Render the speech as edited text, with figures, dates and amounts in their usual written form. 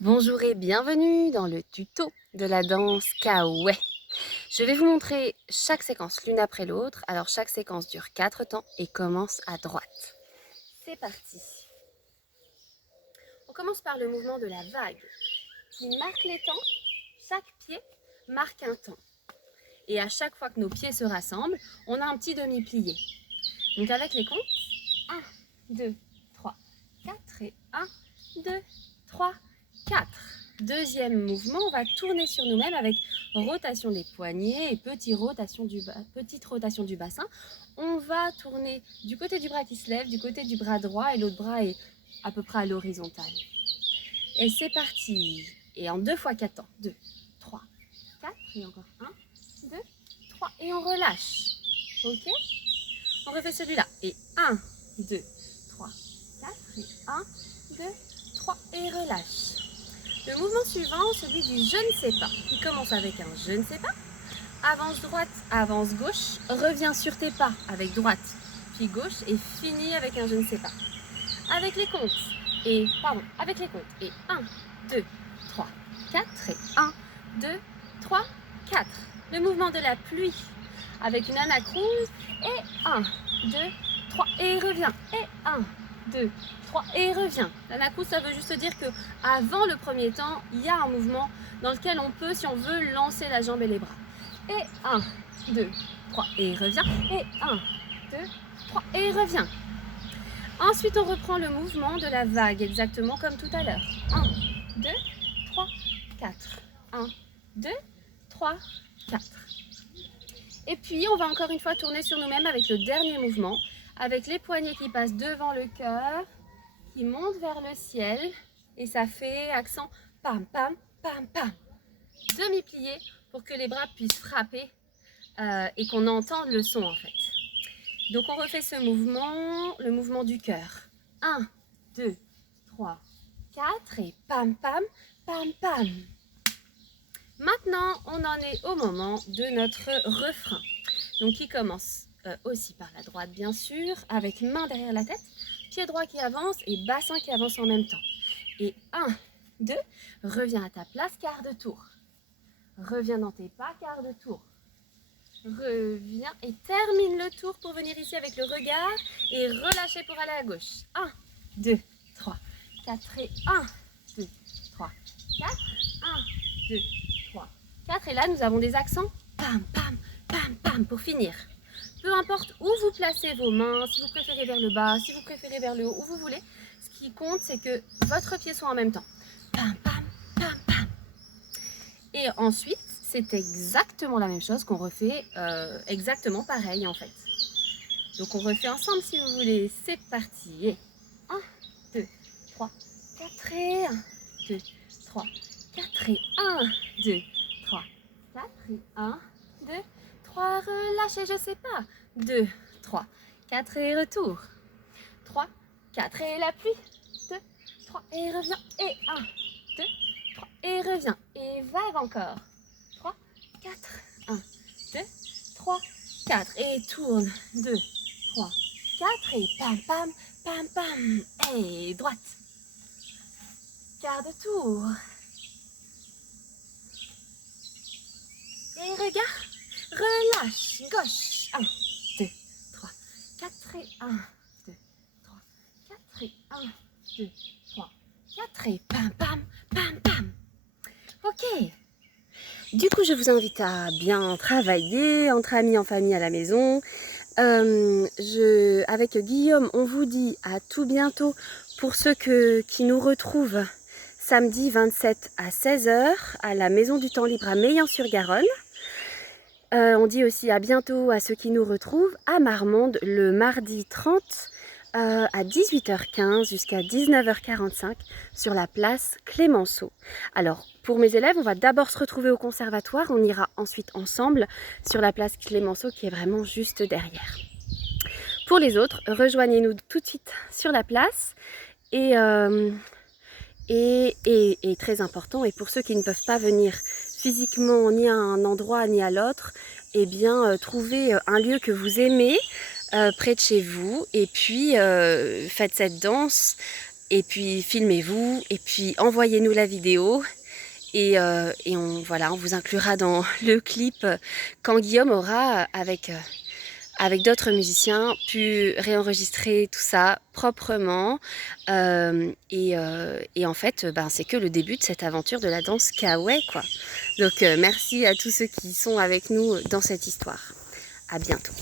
Bonjour et bienvenue dans le tuto de la danse Kawe. Je vais vous montrer chaque séquence l'une après l'autre. Alors chaque séquence dure 4 temps et commence à droite. C'est parti. On commence par le mouvement de la vague qui marque les temps. Chaque pied marque un temps. Et à chaque fois que nos pieds se rassemblent, on a un petit demi-plié. Donc avec les comptes, 1, 2, 3, 4 et 1, 2, 3, 4. Deuxième mouvement, on va tourner sur nous-mêmes avec rotation des poignets et petite rotation du bassin. On va tourner du côté du bras qui se lève, du côté du bras droit et l'autre bras est à peu près à l'horizontale. Et c'est parti. Et en 2 fois 4 temps. 2, 3, 4 et encore 1, 2, 3 et on relâche. Ok? On refait celui-là. Et 1, 2, 3, 4 et 1, 2, 3 et relâche. Le mouvement suivant, celui du je ne sais pas. Il commence avec un je ne sais pas. Avance droite, avance gauche. Reviens sur tes pas avec droite, puis gauche et finis avec un je ne sais pas. Avec les comptes. Et 1, 2, 3, 4 et 1, 2, 3, 4. Le mouvement de la pluie avec une anacrouse et 1, 2, 3 et reviens. Et 1, 2, 3 et reviens. L'anacrouse, ça veut juste dire que avant le premier temps, il y a un mouvement dans lequel on peut, si on veut, lancer la jambe et les bras. Et 1, 2, 3 et reviens. Et 1, 2, 3 et reviens. Ensuite, on reprend le mouvement de la vague, exactement comme tout à l'heure. 1, 2, 3, 4. 1, 2, 3, 4. Et puis, on va encore une fois tourner sur nous-mêmes avec le dernier mouvement, avec les poignets qui passent devant le cœur, qui montent vers le ciel, et ça fait accent pam, pam, pam, pam. Demi-plié pour que les bras puissent frapper et qu'on entende le son en fait. Donc, on refait ce mouvement, le mouvement du cœur. 1, 2, 3, 4 et pam, pam, pam, pam. Maintenant, on en est au moment de notre refrain. Donc, qui commence aussi par la droite, bien sûr, avec main derrière la tête, pied droit qui avance et bassin qui avance en même temps. Et 1, 2, reviens à ta place, quart de tour. Reviens dans tes pas, quart de tour. Reviens et termine le tour pour venir ici avec le regard et relâcher pour aller à gauche. 1, 2, 3, 4 et 1, 2, 3, 4, 1, 2, 3, 4. Et là, nous avons des accents. Pam, pam, pam, pam pour finir. Peu importe où vous placez vos mains, si vous préférez vers le bas, si vous préférez vers le haut, où vous voulez, ce qui compte, c'est que votre pied soit en même temps. Pam, pam, pam, pam. Et ensuite, c'est exactement la même chose qu'on refait exactement pareil en fait. Donc on refait ensemble si vous voulez. C'est parti. Et 1, 2, 3, 4 et 1, 2, 3, 4 et 1, 2, 3, 4 et 1, 2, 3, relâchez, je sais pas. 2, 3, 4 et retour. 3, 4 et la pluie. 2, 3 et reviens. Et 1, 2, 3 et reviens. Et vague encore. 3, 4, 1, 2, 3, 4. Et tourne. 2, 3, 4. Et pam, pam, pam, pam. Et droite. Quart de tour. Et regarde. Relâche. Gauche. 1, 2, 3, 4 et 1, 2, 3, 4 et 1, 2, 3, 4 et pam, pam, pam, pam. Ok. Du coup, je vous invite à bien travailler entre amis, en famille, à la maison. Avec Guillaume, on vous dit à tout bientôt pour ceux qui nous retrouvent samedi 27 à 16 h à la Maison du Temps Libre à Meilhan-sur-Garonne. On dit aussi à bientôt à ceux qui nous retrouvent à Marmande le mardi 30 à 18h15 jusqu'à 19h45 sur la place Clémenceau. Alors, pour mes élèves, on va d'abord se retrouver au conservatoire. On ira ensuite ensemble sur la place Clémenceau qui est vraiment juste derrière. Pour les autres, rejoignez-nous tout de suite sur la place. Et très important, et pour ceux qui ne peuvent pas venir physiquement ni à un endroit ni à l'autre, eh bien, trouvez un lieu que vous aimez près de chez vous et puis faites cette danse Et puis filmez-vous, et puis envoyez-nous la vidéo. Et voilà, on vous inclura dans le clip quand Guillaume aura, avec d'autres musiciens, pu réenregistrer tout ça proprement. Et en fait, ben, c'est que le début de cette aventure de la danse Kawe, quoi. Donc merci à tous ceux qui sont avec nous dans cette histoire. À bientôt.